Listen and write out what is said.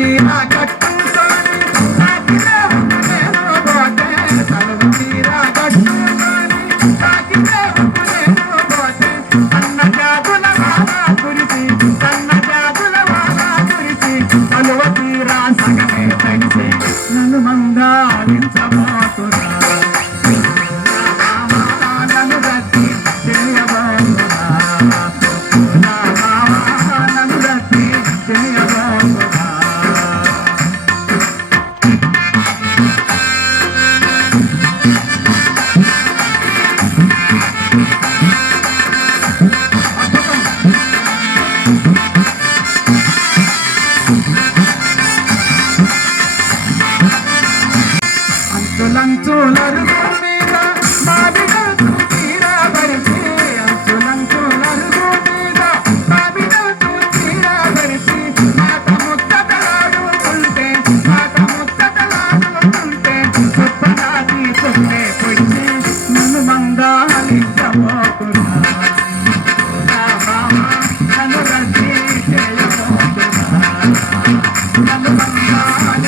కలువ చీర కట్టుకొని సాకితే నేను పోతే కలువ చీర కట్టుకొని సాకితే నేను పోతే అన్న జాతుల వాన కురిసి అన్న జాతుల సగమే తడిసి నన్ను మంగాలించబోతురా Solan solar Oh, my God.